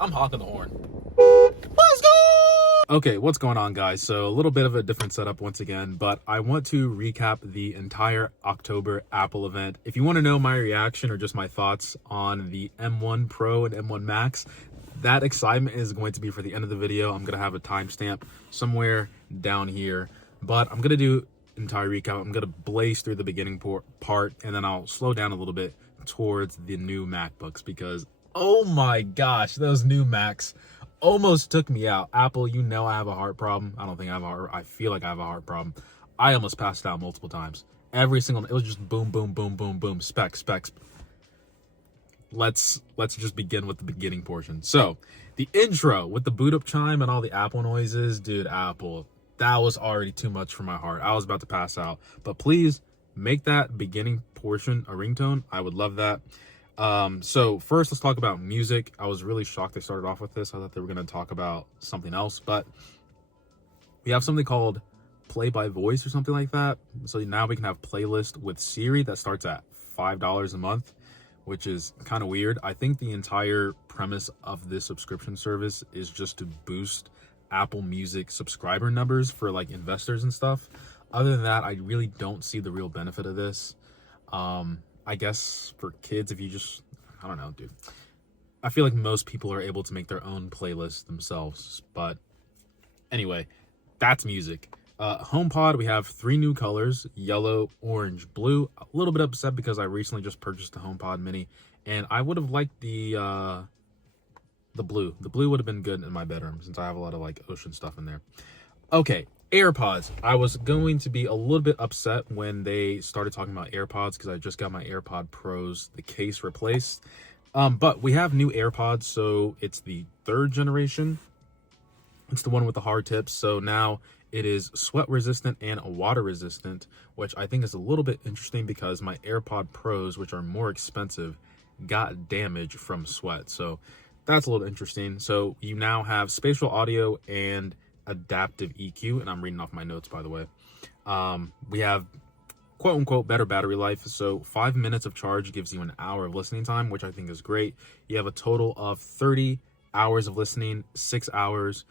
I'm honking the horn. Let's go! Okay, what's going on, guys? So a little bit of a different setup once again, but I want to recap the entire October Apple event. If you want to know my reaction or just my thoughts on the M1 Pro and M1 Max, that excitement is going to be for the end of the video. I'm going to have a timestamp somewhere down here, but I'm going to do entire recap. I'm going to blaze through the beginning part, and then I'll slow down a little bit towards the new MacBooks because, oh my gosh, those new Macs almost took me out. Apple, you know I have a heart problem. I don't think I have a heart. I feel like I have a heart problem. I almost passed out multiple times. Every single, it was just boom, boom, boom, boom, boom, specs. Let's just begin with the beginning portion. So the intro with the boot up chime and all the Apple noises, dude, Apple, that was already too much for my heart. I was about to pass out, but please make that beginning portion a ringtone. I would love that. So first, let's talk about music. I was really shocked they started off with this. I thought they were going to talk about something else, but we have something called Play by Voice or something like that. So now we can have playlist with Siri that starts at $5 a month, which is kind of weird. I think the entire premise of this subscription service is just to boost Apple Music subscriber numbers for like investors and stuff. Other than that, I really don't see the real benefit of this. I guess for kids, if you just, I don't know, dude. I feel like most people are able to make their own playlist themselves. But anyway, that's music. HomePod, we have 3 new colors: yellow, orange, blue. A little bit upset because I recently just purchased the HomePod Mini, and I would have liked the blue. The blue would have been good in my bedroom since I have a lot of like ocean stuff in there. Okay, AirPods. I was going to be a little bit upset when they started talking about AirPods because I just got my AirPod Pros, the case replaced. But we have new AirPods, so it's the 3rd generation. It's the one with the hard tips. So now it is sweat resistant and water resistant, which I think is a little bit interesting because my AirPod Pros, which are more expensive, got damage from sweat. So that's a little interesting. So you now have spatial audio and adaptive EQ, and I'm reading off my notes, by the way. We have quote unquote better battery life. So 5 minutes of charge gives you an hour of listening time, which I think is great. You have a total of 30 hours of listening, 6 hours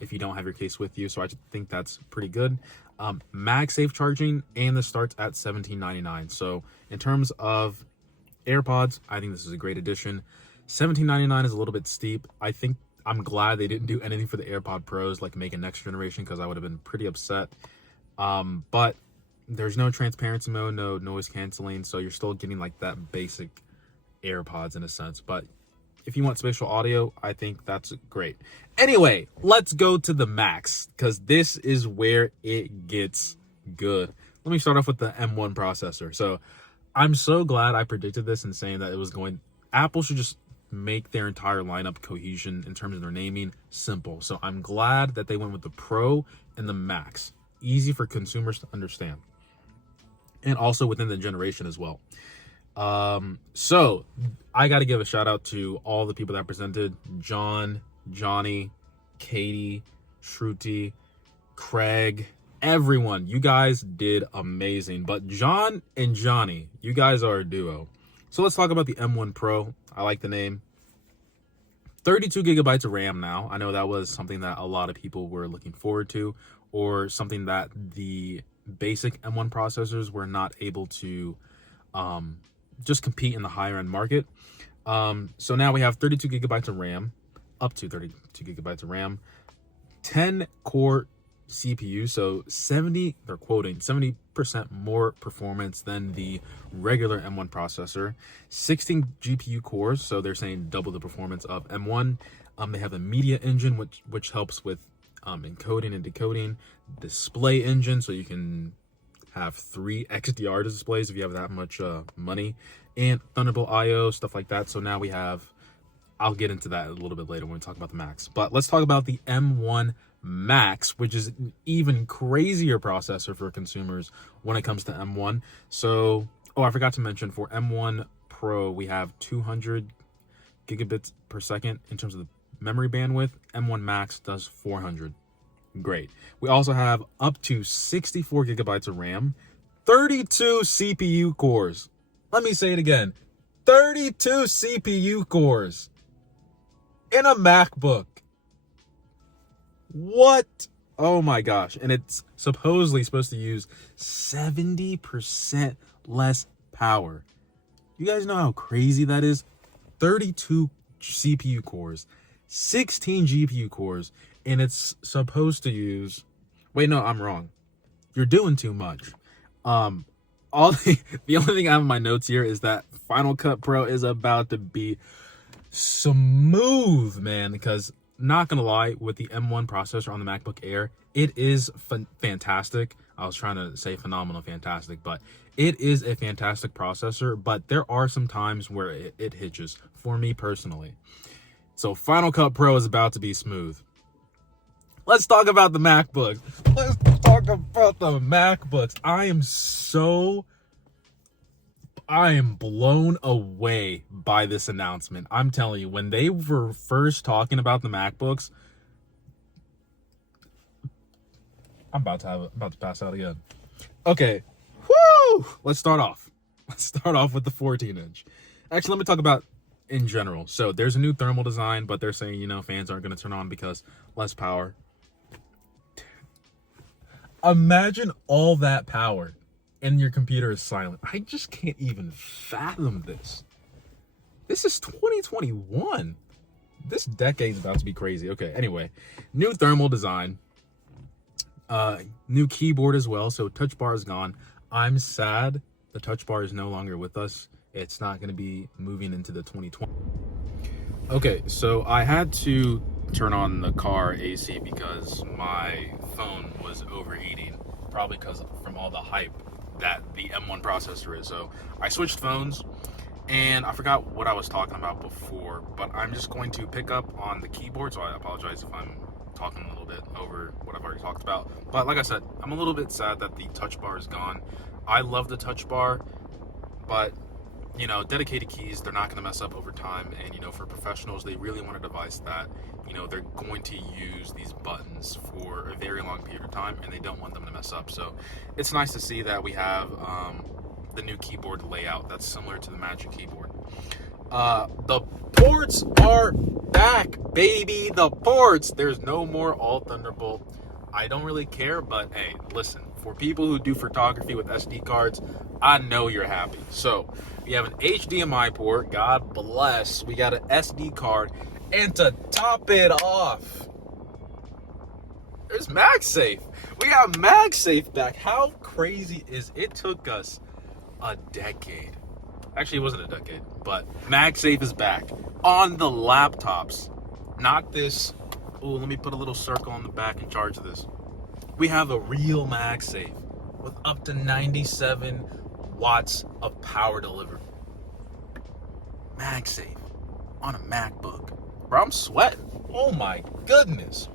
if you don't have your case with you. So I think that's pretty good. MagSafe charging, and this starts at $17.99. So in terms of AirPods, I think this is a great addition. $17.99 is a little bit steep. I think I'm glad they didn't do anything for the AirPod Pros, like make a next generation, because I would have been pretty upset. But there's no transparency mode, no noise canceling, so you're still getting like that basic AirPods in a sense. But if you want spatial audio, I think that's great. Anyway, let's go to the Max, because this is where it gets good. Let me start off with the M1 processor. So I'm so glad I predicted this and saying that it was going. Apple should just make their entire lineup cohesion in terms of their naming simple. So I'm glad that they went with the Pro and the Max. Easy for consumers to understand. And also within the generation as well. So I got to give a shout out to all the people that presented: John, Johnny, Katie, Shruti, Craig, everyone. You guys did amazing. But John and Johnny, you guys are a duo. So let's talk about the M1 Pro. I like the name. 32 gigabytes of RAM now. I know that was something that a lot of people were looking forward to, or something that the basic M1 processors were not able to just compete in the higher end market. So now we have 32 gigabytes of RAM, up to 32 gigabytes of RAM, 10 core CPU, so they're quoting 70% more performance than the regular M1 processor, 16 GPU cores, so they're saying double the performance of M1. They have a media engine which helps with encoding and decoding, display engine, so you can have 3 XDR displays if you have that much money, and Thunderbolt IO, stuff like that. So now we have, I'll get into that a little bit later when we talk about the Max, but let's talk about the M1 Max, which is an even crazier processor for consumers when it comes to M1. So, I forgot to mention, for M1 Pro, we have 200 gigabits per second in terms of the memory bandwidth. M1 Max does 400. Great. We also have up to 64 gigabytes of RAM, 32 CPU cores. Let me say it again. 32 CPU cores. in a MacBook. What? Oh my gosh. And it's supposedly supposed to use 70% less power. You guys know how crazy that is? 32 CPU cores, 16 GPU cores, and it's supposed to use... Wait, no, I'm wrong. You're doing too much. The only thing I have in my notes here is that Final Cut Pro is about to be smooth, man, because not gonna lie, with the M1 processor on the MacBook Air, it is fantastic. I was trying to say phenomenal, fantastic, but it is a fantastic processor, but there are some times where it hitches for me personally. So Final Cut Pro is about to be smooth. Let's talk about the MacBooks. Let's talk about the MacBooks. I am blown away by this announcement. I'm telling you, when they were first talking about the MacBooks, I'm about to pass out again. Okay. Woo! Let's start off. Let's start off with the 14-inch. Actually, let me talk about in general. So there's a new thermal design, but they're saying, fans aren't going to turn on because less power. Imagine all that power and your computer is silent. I just can't even fathom this. This is 2021. This decade's about to be crazy. Okay, anyway, new thermal design. New keyboard as well, so touch bar is gone. I'm sad the touch bar is no longer with us. It's not going to be moving into the 2020. Okay, so I had to turn on the car AC because my phone was overheating, probably because from all the hype that the M1 processor is. So I switched phones and I forgot what I was talking about before, but I'm just going to pick up on the keyboard, so I apologize if I'm talking a little bit over what I've already talked about. But like I said, I'm a little bit sad that the touch bar is gone. I love the touch bar, but dedicated keys, they're not going to mess up over time. And for professionals, they really want a device that they're going to use these buttons for a very long period of time, and they don't want them to mess up. So it's nice to see that we have the new keyboard layout that's similar to the Magic Keyboard. The ports are back, baby. The ports. There's no more all Thunderbolt. I don't really care, but hey, listen, for people who do photography with SD cards, I know you're happy. So we have an HDMI port, God bless. We got an SD card, and to top it off, there's MagSafe. We got MagSafe back. How crazy is it? It took us a decade. Actually, it wasn't a decade, but MagSafe is back on the laptops. Not this. Oh, let me put a little circle on the back and charge this. We have a real MagSafe with up to 97 watts of power delivered. MagSafe on a MacBook. Bro, I'm sweating. Oh my goodness.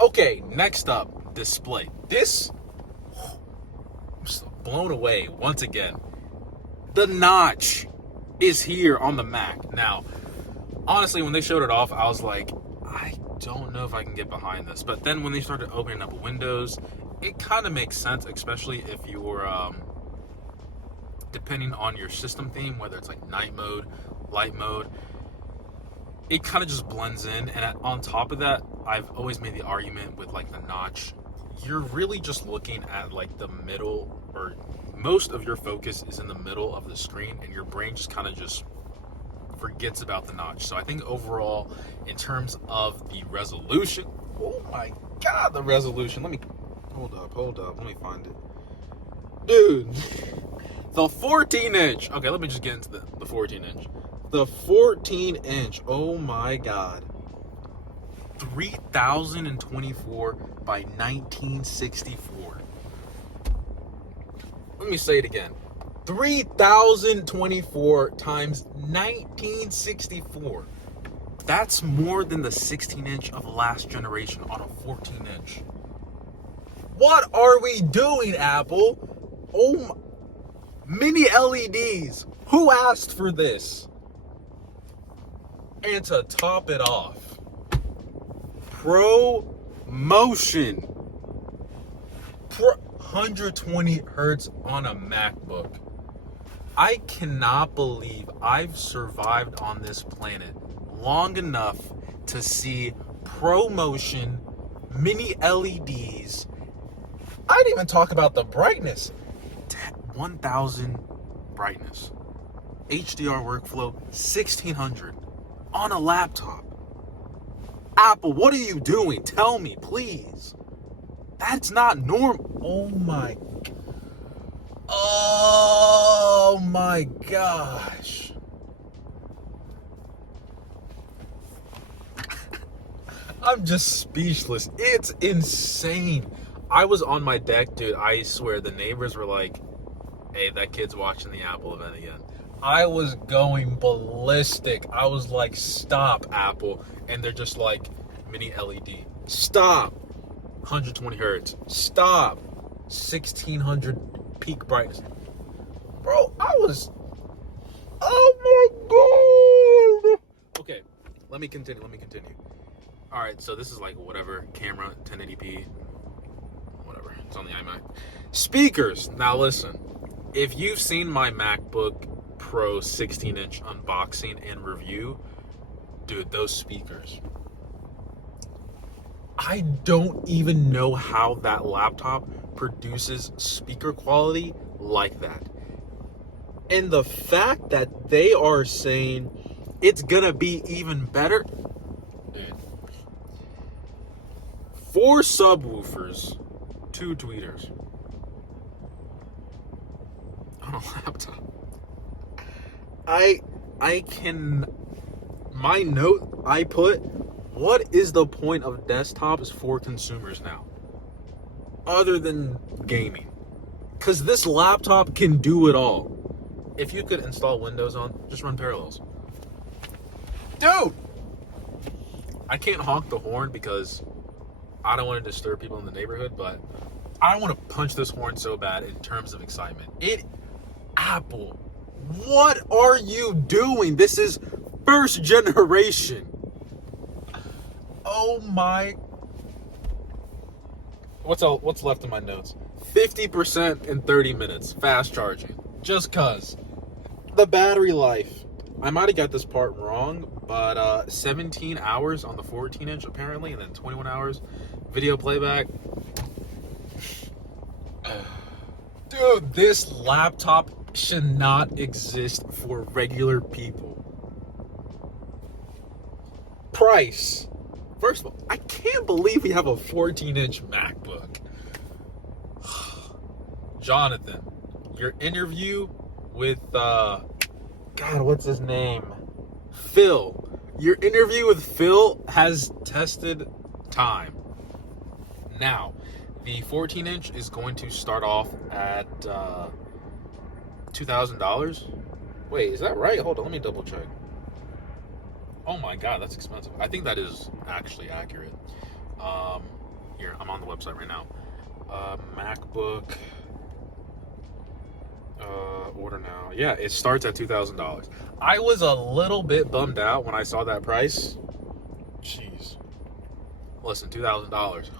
Okay, next up, display. This, I'm just blown away once again. The notch is here on the Mac. Now, honestly, when they showed it off, I was like, I don't know if I can get behind this. But then when they started opening up Windows, it kind of makes sense, especially if you're depending on your system theme, whether it's like night mode, light mode, it kind of just blends in. And on top of that, I've always made the argument with like the notch, you're really just looking at like the middle, or most of your focus is in the middle of the screen, and your brain just kind of just forgets about the notch. So I think overall, in terms of the resolution, oh my god, the resolution, let me hold up, let me find it, dude. The 14-inch, okay, let me just get into the 14-inch. The 14-inch, oh my god, 3024 by 1964. Let me say it again. 3024 times 1964. That's more than the 16-inch of the last generation on a 14-inch. What are we doing, Apple? Oh my, mini LEDs. Who asked for this? And to top it off, ProMotion. 120 hertz on a MacBook. I cannot believe I've survived on this planet long enough to see ProMotion mini LEDs. I didn't even talk about the brightness. 1000 brightness. HDR workflow 1600 on a laptop. Apple, what are you doing? Tell me, please. That's not normal. Oh my gosh. I'm just speechless. It's insane. I was on my deck, dude. I swear the neighbors were like, hey, that kid's watching the Apple event again. I was going ballistic. I was like, stop, Apple. And they're just like, mini LED. Stop. 120 hertz. Stop. 1600 peak brightness. Bro, I was... Oh my God. Okay, let me continue. All right, so this is like whatever, camera, 1080p, whatever. It's on the iMac. Speakers. Now listen, if you've seen my MacBook Pro 16-inch unboxing and review, dude, those speakers. I don't even know how that laptop produces speaker quality like that. And the fact that they are saying it's gonna be even better. Dude. 4 subwoofers, 2 tweeters on a laptop. My note I put, what is the point of desktops for consumers now? Other than gaming. Because this laptop can do it all. If you could install Windows on, just run Parallels. Dude! I can't honk the horn because I don't want to disturb people in the neighborhood, but I want to punch this horn so bad in terms of excitement. Apple, what are you doing? This is first generation. Oh my. What's left in my notes? 50% in 30 minutes. Fast charging. Just cuz. The battery life. I might have got this part wrong, but 17 hours on the 14-inch apparently, and then 21 hours video playback. Dude, this laptop should not exist for regular people. Price. First of all, I can't believe we have a 14-inch MacBook. Jonathan, your interview with, God, what's his name? Phil. Your interview with Phil has tested time. Now, the 14-inch is going to start off at $2,000. Wait, is that right? Hold on, let me double check. Oh my God, that's expensive. I think that is actually accurate. Here, I'm on the website right now. MacBook. Order now. Yeah, it starts at $2,000. I was a little bit bummed out when I saw that price. Jeez. Listen, $2,000.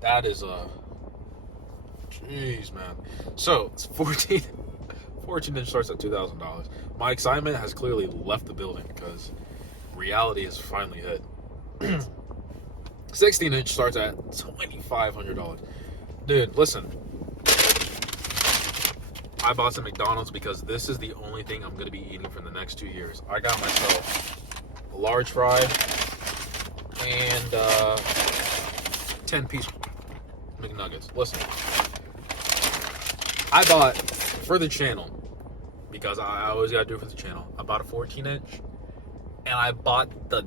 That is a... Jeez, man. So, it's 14-inch starts at $2,000. My excitement has clearly left the building because reality has finally hit. 16-inch starts at $2,500. Dude, listen. I bought some McDonald's because this is the only thing I'm going to be eating for the next 2 years. I got myself a large fry and 10-piece McNuggets. Listen, I bought for the channel, because I always got to do it for the channel. I bought a 14-inch and I bought the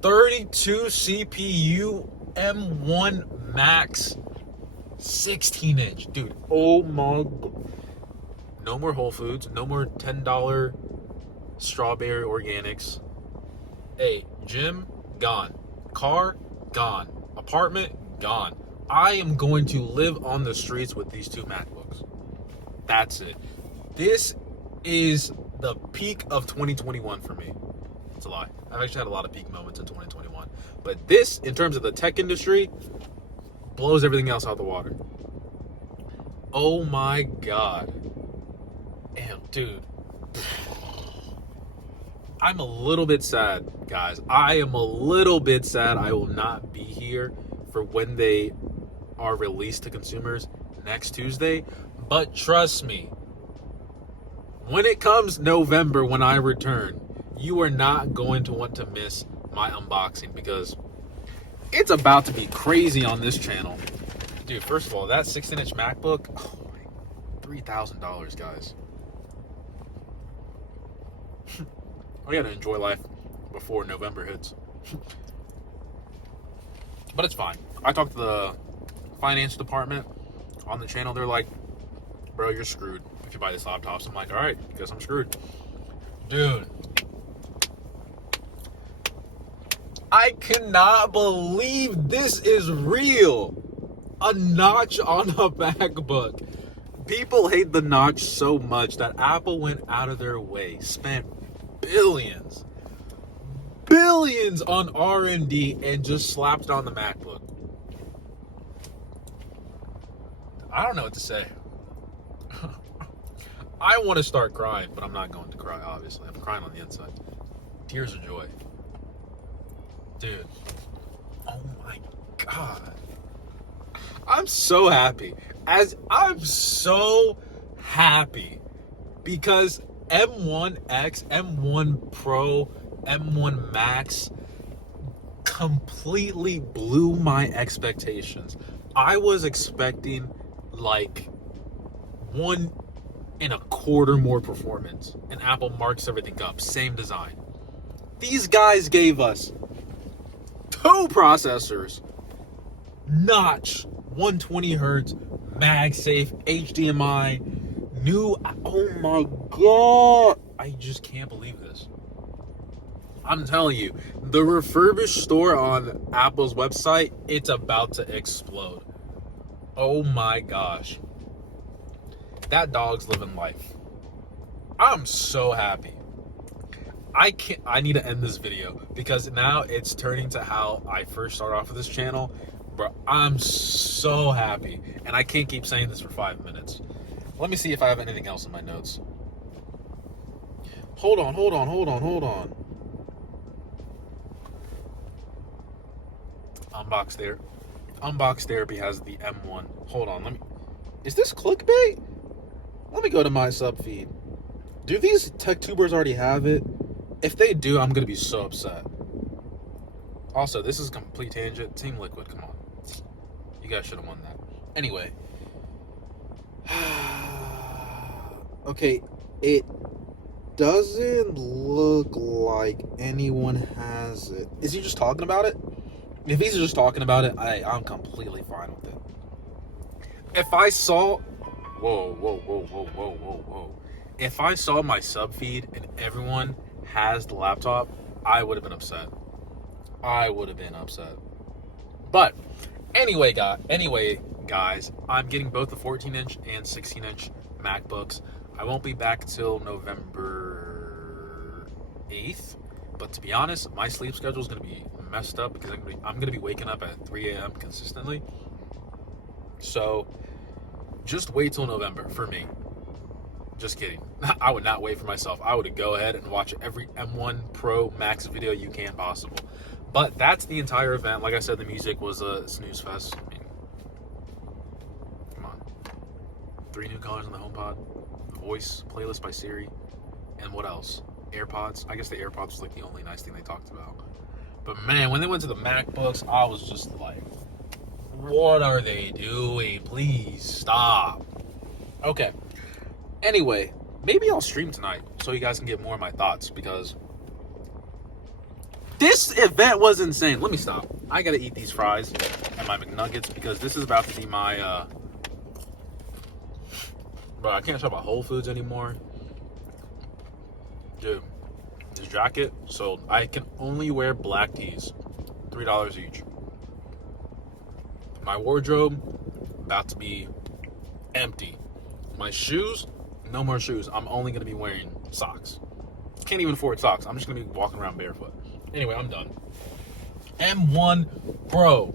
32 CPU M1 Max 16-inch. Dude, oh my God. No more Whole Foods. No more $10 strawberry organics. Hey, gym, gone. Car, gone. Apartment, gone. I am going to live on the streets with these 2 MacBooks. That's it. This is the peak of 2021 for me. It's a lie. I've actually had a lot of peak moments in 2021. But this, in terms of the tech industry, blows everything else out the water. Oh my God. Damn, dude. I'm a little bit sad, guys. I am a little bit sad I will not be here for when they are released to consumers next Tuesday. But trust me, when it comes November, when I return, you are not going to want to miss my unboxing because it's about to be crazy on this channel. Dude, first of all, that 16-inch MacBook, oh my, $3,000, guys. I gotta enjoy life before November hits. But it's fine. I talked to the finance department on the channel. They're like, bro, you're screwed if you buy this laptop. So I'm like, all right, guess I'm screwed. Dude, I cannot believe this is real. A notch on a MacBook. People hate the notch so much that Apple went out of their way, spent billions on R&D and just slapped it on the MacBook. I don't know what to say. I want to start crying, but I'm not going to cry, obviously. I'm crying on the inside. Tears of joy. Dude. Oh my God. I'm so happy. I'm so happy because M1X, M1 Pro, M1 Max completely blew my expectations. I was expecting like 1.25 more performance, and Apple marks everything up. Same design. These guys gave us 2 processors, notch, 120 hertz, MagSafe, HDMI, new. Oh my God! I just can't believe this. I'm telling you, the refurbished store on Apple's website, it's about to explode. Oh my gosh. That dog's living life. I'm so happy. I need to end this video because now it's turning to how I first started off with this channel. Bro, I'm so happy. And I can't keep saying this for 5 minutes. Let me see if I have anything else in my notes. Hold on. Unbox Therapy has the M1. Hold on, is this clickbait? Let me go to my sub feed. Do these tech tubers already have it? If they do, I'm gonna be so upset. Also, this is a complete tangent. Team Liquid, come on. You guys should have won that. Anyway. Okay, it doesn't look like anyone has it. Is he just talking about it? If he's just talking about it, I'm completely fine with it. If I saw... Whoa. If I saw my sub feed and everyone has the laptop, I would have been upset. But anyway, guys, I'm getting both the 14-inch and 16-inch MacBooks. I won't be back till November 8th. But to be honest, my sleep schedule is going to be messed up because I'm going to be waking up at 3 a.m. consistently. So just wait till November for me. Just kidding. I would not wait for myself. I would go ahead and watch every M1 Pro Max video you can possible. But that's the entire event. Like I said, the music was a snooze fest. I mean, come on. 3 new colors on the HomePod. Voice playlist by Siri. And what else? AirPods. I guess the AirPods was like the only nice thing they talked about. But man, when they went to the MacBooks, I was just like, what are they doing? Please stop. Okay. Anyway, maybe I'll stream tonight so you guys can get more of my thoughts because this event was insane. Let me stop. I gotta eat these fries and my McNuggets because this is about to be my bro, I can't shop at Whole Foods anymore. Dude, this jacket sold. I can only wear black tees. $3 each. My wardrobe about to be empty. My shoes, no more shoes. I'm only gonna be wearing socks. Can't even afford socks. I'm just gonna be walking around barefoot. Anyway, I'm done. M1 Pro,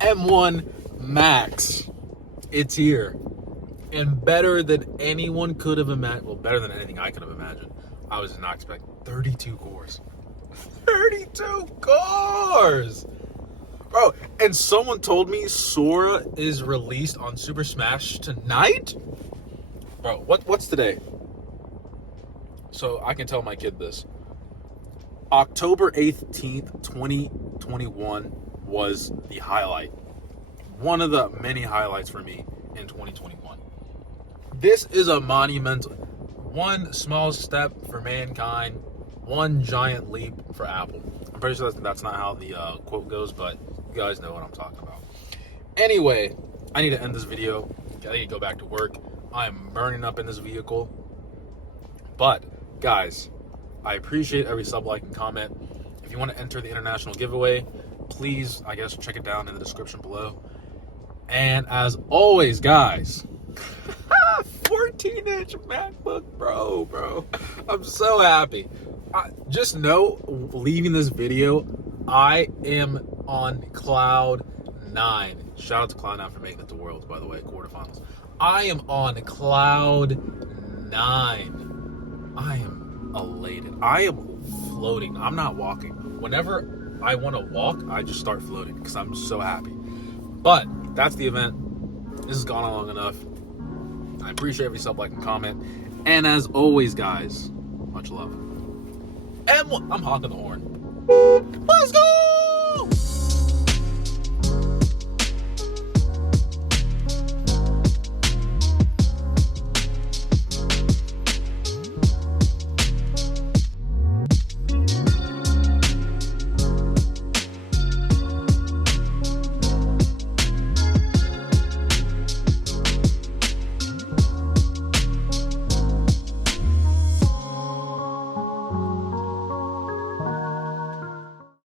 M1 Max. It's here. And better than anyone could have imagined. Well, better than anything I could have imagined. I was not expecting 32 cores. 32 cores! Bro, and someone told me Sora is released on Super Smash tonight? Bro, what's today? So I can tell my kid this. October 18th, 2021 was the highlight. One of the many highlights for me in 2021. This is a monumental, one small step for mankind, one giant leap for Apple. I'm pretty sure that's not how the quote goes, but you guys know what I'm talking about. Anyway, I need to end this video. I need to go back to work. I'm burning up in this vehicle. But, guys, I appreciate every sub, like, and comment. If you want to enter the international giveaway, please, I guess, check it down in the description below. And as always, guys, 14-inch MacBook Pro, bro. I'm so happy. Just know, leaving this video, I am on cloud 9. Shout out to Cloud 9 for making it to Worlds, by the way, quarterfinals. I am on cloud 9. I am elated. I am floating. I'm not walking. Whenever I want to walk, I just start floating because I'm so happy. But that's the event. This has gone on long enough. I appreciate every sub, like, and comment. And as always, guys, much love. And I'm honking the horn.